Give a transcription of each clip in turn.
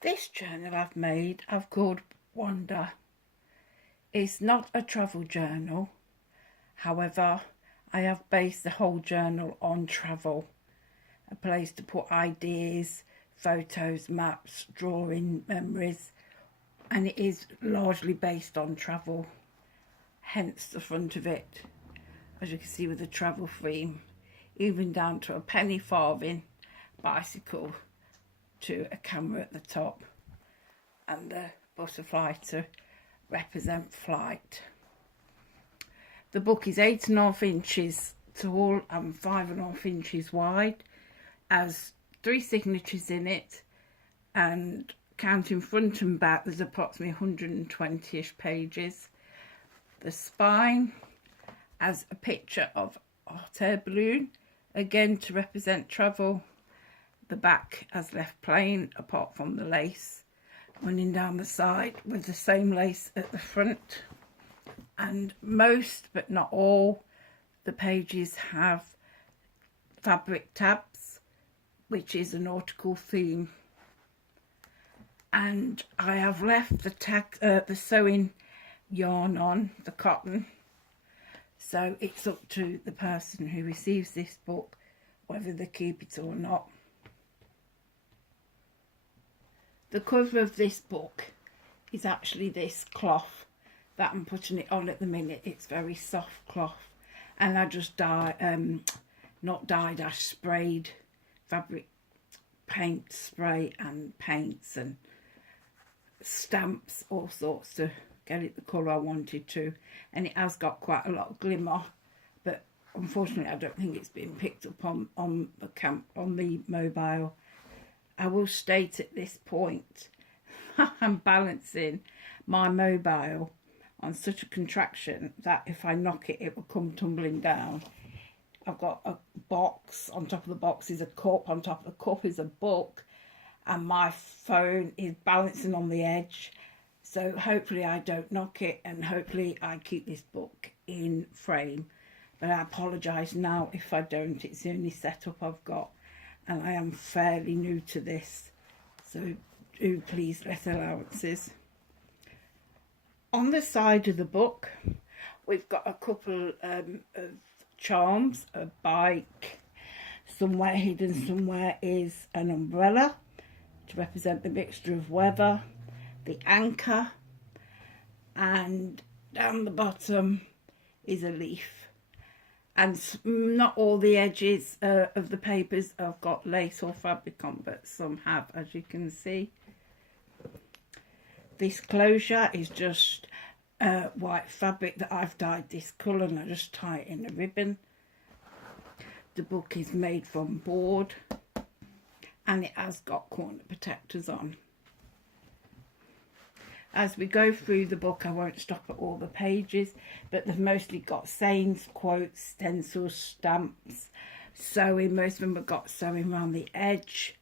This journal I've called Wanda. It's not a travel journal. However, I have based the whole journal on travel. A place to put ideas, photos, maps, drawing, memories, and it is largely based on travel. Hence the front of it, as you can see, with the travel theme, even down to a penny farthing, bicycle, to a camera at the top, and the butterfly to represent flight. The book is 8.5 inches tall and 5.5 inches wide, has 3 signatures in it, and counting front and back there's approximately 120ish pages. The spine has a picture of a hot air balloon, again to represent travel. The back has left plain apart from the lace running down the side with the same lace at the front. And most, but not all, the pages have fabric tabs, which is a nautical theme. And I have left the sewing yarn on, the cotton, so it's up to the person who receives this book whether they keep it or not. The cover of this book is actually this cloth that I'm putting it on at the minute. It's very soft cloth, and I just sprayed fabric paint spray and paints and stamps, all sorts, to get it the colour I wanted to. And it has got quite a lot of glimmer, but unfortunately I don't think it's been picked up on the mobile. I will state at this point I'm balancing my mobile on such a contraction that if I knock it, it will come tumbling down. I've got a box, on top of the box is a cup, on top of the cup is a book, and my phone is balancing on the edge. So hopefully I don't knock it, and hopefully I keep this book in frame. But I apologise now if I don't. It's the only setup I've got, and I am fairly new to this, so do please let allowances. On the side of the book we've got a couple of charms. A bike, somewhere hidden somewhere is an umbrella to represent the mixture of weather, the anchor, and down the bottom is a leaf. And not all the edges of the papers have got lace or fabric on, but some have, as you can see. This closure is just white fabric that I've dyed this colour, and I just tie it in a ribbon. The book is made from board, and it has got corner protectors on. As we go through the book, I won't stop at all the pages, but they've mostly got sayings, quotes, stencils, stamps, sewing. Most of them have got sewing around the edge.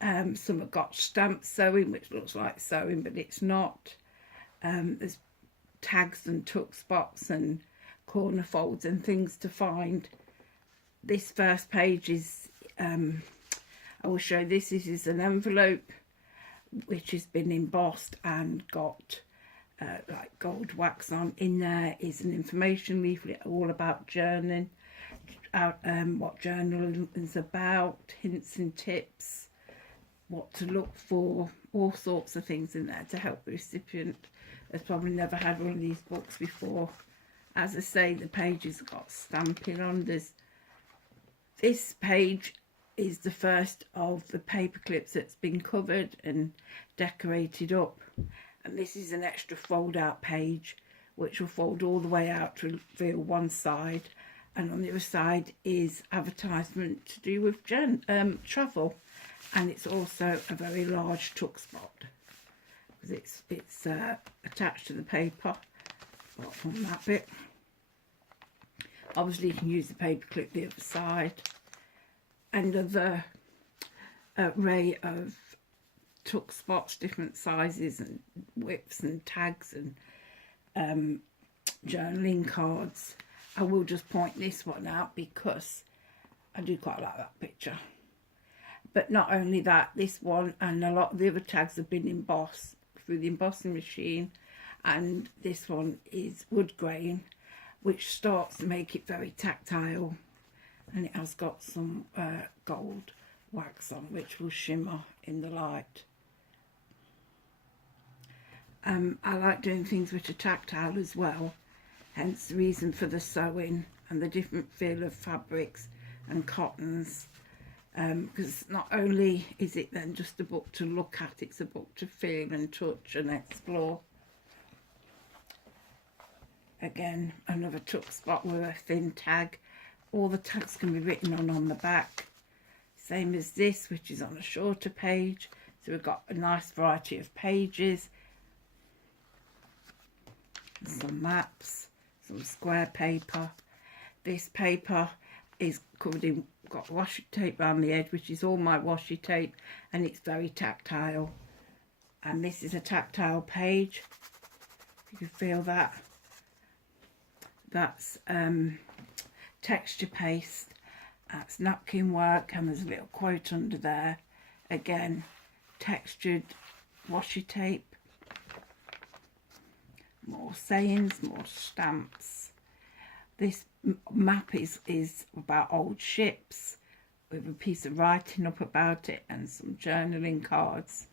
Some have got stamp sewing, which looks like sewing, but it's not. There's tags and tuck spots and corner folds and things to find. This first page is, I will show this. This is an envelope which has been embossed and got like gold wax on. In there is an information leaflet all about journaling, what journaling is about, hints and tips, what to look for, all sorts of things in there to help the recipient. Has probably never had one of these books before. As I say, the pages have got stamping on. This page is the first of the paper clips that's been covered and decorated up, and this is an extra fold out page which will fold all the way out to reveal one side, and on the other side is advertisement to do with travel, and it's also a very large tuck spot because it's attached to the paper. Apart from that bit, obviously you can use the paper clip the other side. Another array of tuck spots, different sizes and widths and tags and journaling cards. I will just point this one out because I do quite like that picture. But not only that, this one and a lot of the other tags have been embossed through the embossing machine, and this one is wood grain, which starts to make it very tactile, and it has got some gold wax on which will shimmer in the light. I like doing things which are tactile as well, hence the reason for the sewing and the different feel of fabrics and cottons, because not only is it then just a book to look at, it's a book to feel and touch and explore. Again, another tuck spot with a thin tag. All the tags can be written on the back, same as this, which is on a shorter page. So we've got a nice variety of pages, some maps, some square paper. This paper is covered in, got washi tape around the edge, which is all my washi tape, and it's very tactile. And this is a tactile page, you can feel that. That's texture paste, that's napkin work, and there's a little quote under there. Again, textured washi tape. More sayings, more stamps. This map is about old ships with a piece of writing up about it and some journaling cards.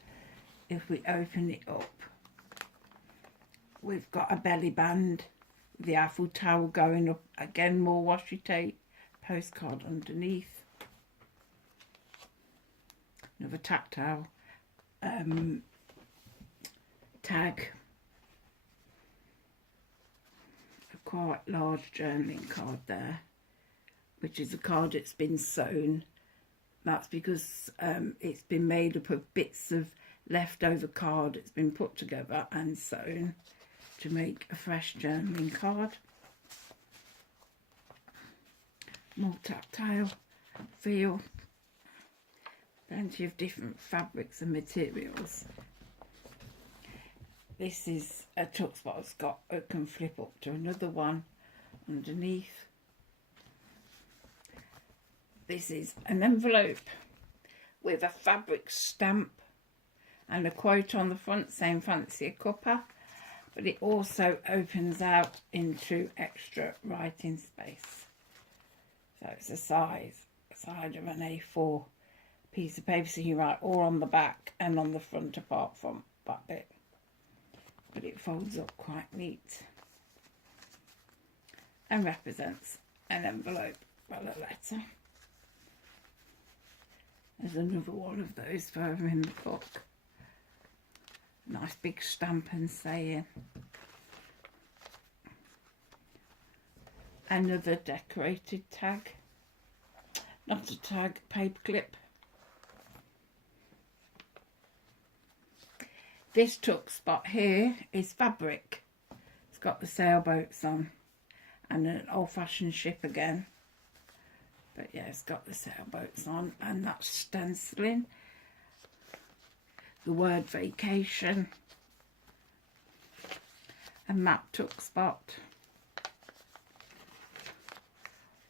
If we open it up, we've got a belly band, the Eiffel Tower going up, again more washi tape, postcard underneath, another tactile tag, a quite large journaling card there, which is a card that's been sewn. That's because it's been made up of bits of leftover card. It's been put together and sewn to make a fresh journaling card. More tactile feel. Plenty of different fabrics and materials. This is a tuck spot that's got, it can flip up to another one underneath. This is an envelope with a fabric stamp and a quote on the front saying fancy a cuppa, but it also opens out into extra writing space. So it's a side of an A4 piece of paper, so you write all on the back and on the front apart from that bit. But it folds up quite neat and represents an envelope, well, a letter. There's another one of those further in the book. Nice big stamp and saying. Another decorated tag. Not a tag, paper clip. This tuck spot here is fabric. It's got the sailboats on and an old-fashioned ship again. But yeah, it's got the sailboats on, and that's stenciling. The word vacation. A map tuck spot.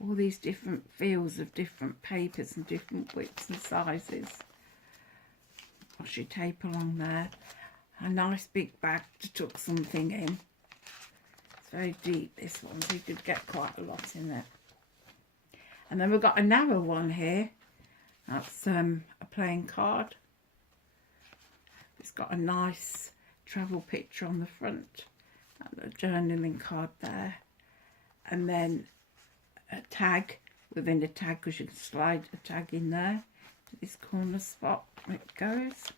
All these different feels of different papers and different widths and sizes. Washi tape along there. A nice big bag to tuck something in. It's very deep, this one, so you could get quite a lot in it. And then we've got a narrow one here. That's a playing card. It's got a nice travel picture on the front and a journaling card there. And then a tag within a tag, because you can slide a tag in there to this corner spot where it goes.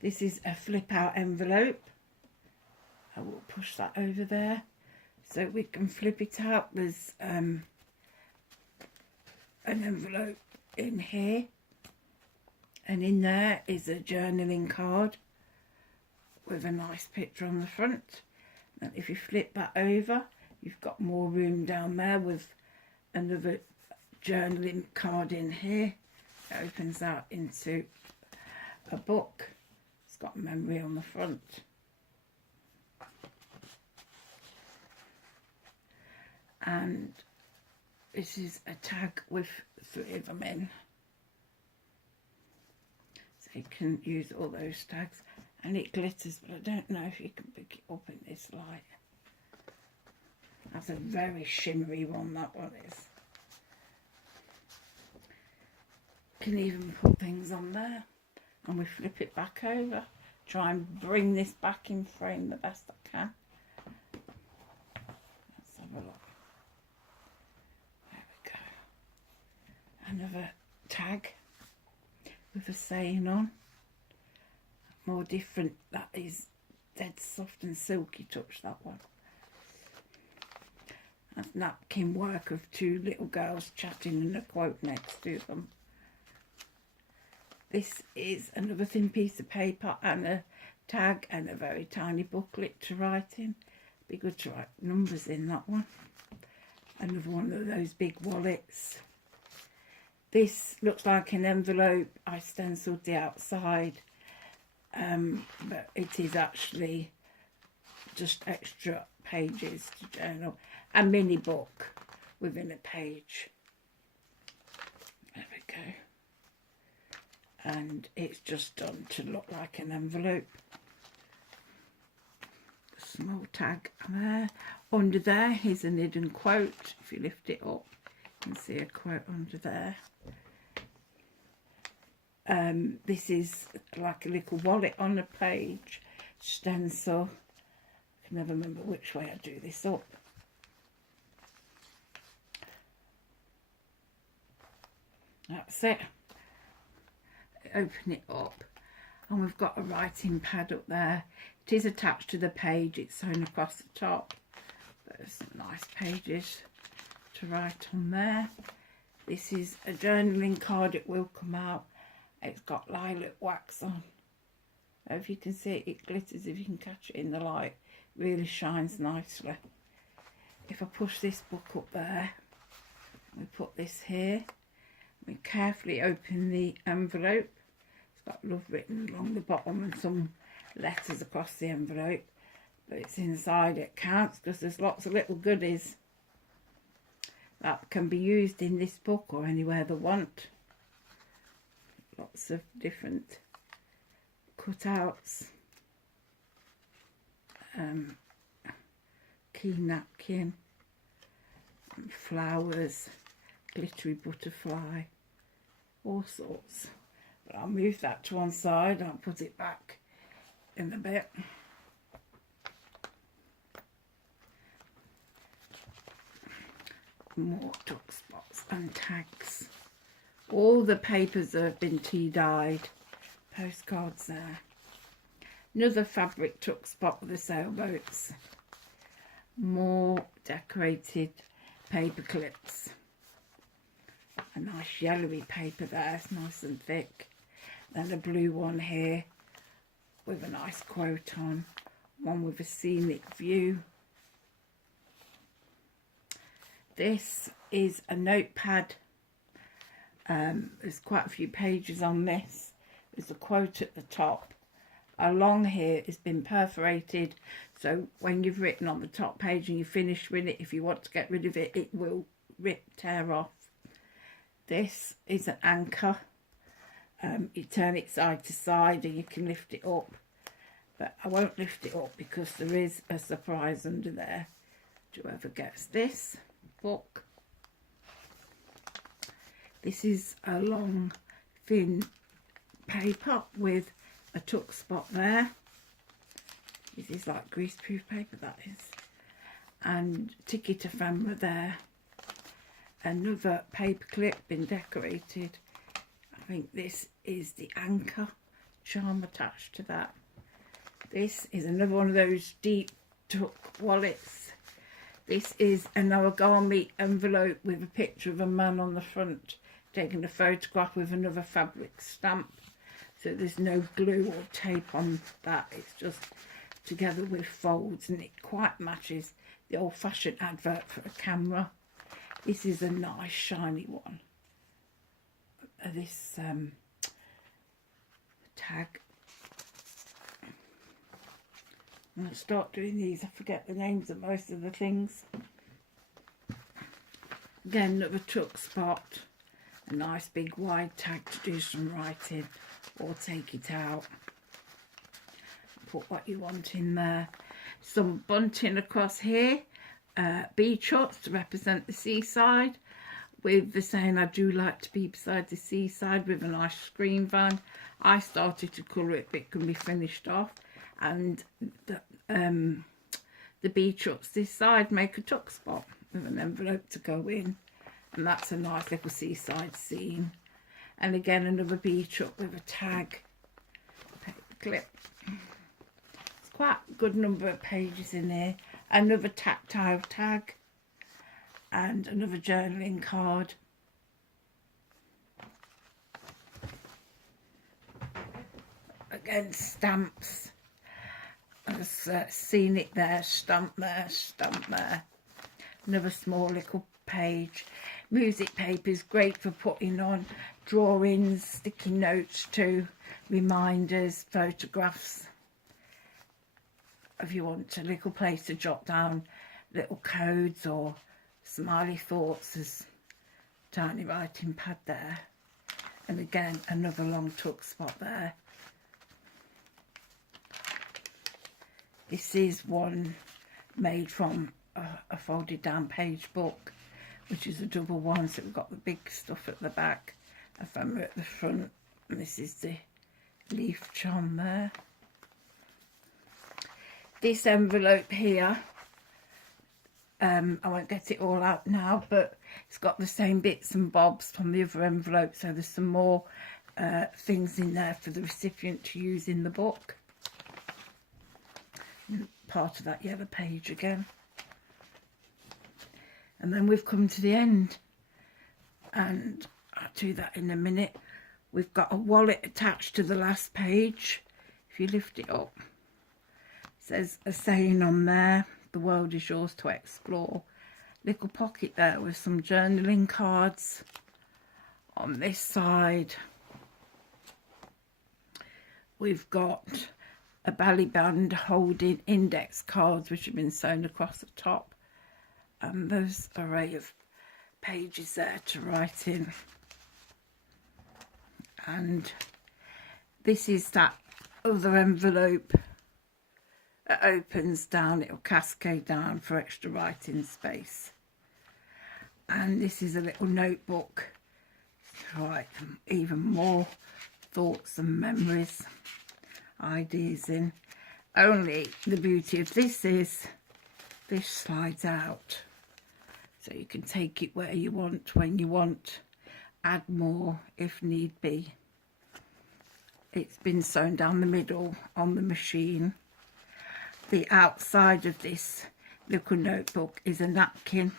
This is a flip out envelope. I will push that over there so we can flip it out. There's an envelope in here, and in there is a journaling card with a nice picture on the front. And if you flip that over, you've got more room down there with another journaling card in here. It opens out into a book. It's got memory on the front. And This is a tag with 3 of them in. So you can use all those tags. And it glitters, but I don't know if you can pick it up in this light. That's a very shimmery one, that one is. Can even put things on there. And we flip it back over. Try and bring this back in frame the best I can. Let's have a look. There we go. Another tag with a saying on. More different. That is dead soft and silky touch, that one. That's napkin work of 2 little girls chatting and a quote next to them. This is another thin piece of paper and a tag and a very tiny booklet to write in. Be good to write numbers in, that one. Another one of those big wallets. This looks like an envelope. I stenciled the outside. But it is actually just extra pages to journal. A mini book within a page. There we go. And it's just done to look like an envelope. A small tag there. Under there is an hidden quote. If you lift it up, you can see a quote under there. This is like a little wallet on a page, stencil. I can never remember which way I do this up. That's it. Open it up and we've got a writing pad up there. It is attached to the page, it's sewn across the top. There's some nice pages to write on there. This is a journaling card, it will come out. It's got lilac wax on. If you can see it, it glitters if you can catch it in the light. Really shines nicely. If I push this book up there, we put this here. We carefully open the envelope. It's got love written along the bottom and some letters across the envelope. But it's inside, it counts because there's lots of little goodies that can be used in this book or anywhere they want. Lots of different cutouts, key napkin, and flowers, glittery butterfly, all sorts. But I'll move that to one side, I'll put it back in a bit. More tuck spots and tags. All the papers have been tea dyed. Postcards there. Another fabric tuck spot with the sailboats. More decorated paper clips. A nice yellowy paper there, it's nice and thick. Then a blue one here with a nice quote on. One with a scenic view. This is a notepad. There's quite a few pages on this. There's a quote at the top. Along here it's been perforated, so when you've written on the top page and you finish with it, if you want to get rid of it, it will tear off. This is an anchor. You turn it side to side and you can lift it up, but I won't lift it up because there is a surprise under there to whoever gets this book. This is a long thin paper with a tuck spot there. This is like greaseproof paper, that is. And ticket ephemera there. Another paper clip been decorated. I think this is the anchor charm attached to that. This is another one of those deep tuck wallets. This is an origami envelope with a picture of a man on the front taking a photograph with another fabric stamp. So there's no glue or tape on that. It's just together with folds, and it quite matches the old-fashioned advert for a camera. This is a nice shiny one. This tag. I'm going to start doing these. I forget the names of most of the things. Again, another tuck spot, a nice big wide tag to do some writing or take it out. Put what you want in there. Some bunting across here, beach huts to represent the seaside, with the saying I do like to be beside the seaside, with a nice screen van. I started to colour it, but it can be finished off. And the beach huts this side make a tuck spot with an envelope to go in, and that's a nice little seaside scene. And again, another beach hut with a tag, paper clip. It's quite a good number of pages in here. Another tactile tag and another journaling card. Again, stamps. I've seen it there, stamp there, stamp there. Another small little page. Music paper is great for putting on drawings, sticky notes too, reminders, photographs. If you want a little place to jot down little codes or smiley thoughts, there's a tiny writing pad there. And again, another long tuck spot there. This is one made from a folded down page book, which is a double one, so we've got the big stuff at the back, a ephemera at the front, and this is the leaf charm there. This envelope here, I won't get it all out now, but it's got the same bits and bobs from the other envelope, so there's some more things in there for the recipient to use in the book. Part of that yellow page again. And then we've come to the end, and I'll do that in a minute. We've got a wallet attached to the last page. If you lift it up, it says a saying on there, the world is yours to explore. Little pocket there with some journaling cards. On this side we've got a belly band holding index cards which have been sewn across the top, and there's an array of pages there to write in. And this is that other envelope. It opens down, it'll cascade down for extra writing space. And this is a little notebook to write even more thoughts and memories, ideas in. Only the beauty of this is this slides out, so you can take it where you want, when you want, add more if need be. It's been sewn down the middle on the machine. The outside of this little notebook is a napkin.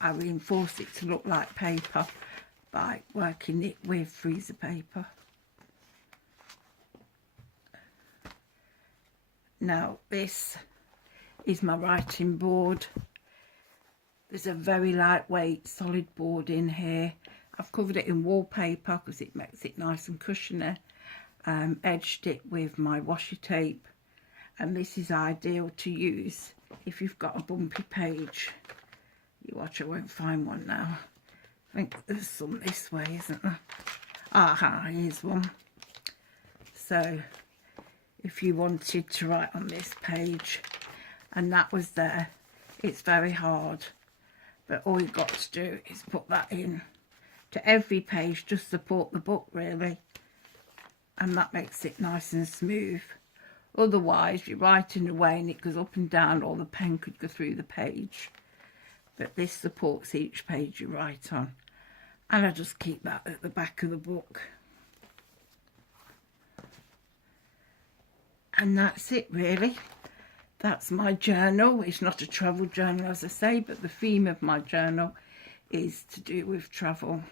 I reinforce it to look like paper by working it with freezer paper. Now this is my writing board. There's a very lightweight solid board in here. I've covered it in wallpaper because it makes it nice and cushiony. Edged it with my washi tape, and this is ideal to use if you've got a bumpy page. You watch, I won't find one now. I think there's some this way, isn't there? Aha, here's one. So if you wanted to write on this page and that was there, it's very hard, but all you've got to do is put that in to every page, just support the book really, and that makes it nice and smooth. Otherwise you're writing away and it goes up and down, or the pen could go through the page, but this supports each page you write on. And I just keep that at the back of the book. And that's it really. That's my journal. It's not a travel journal as I say, but the theme of my journal is to do with travel.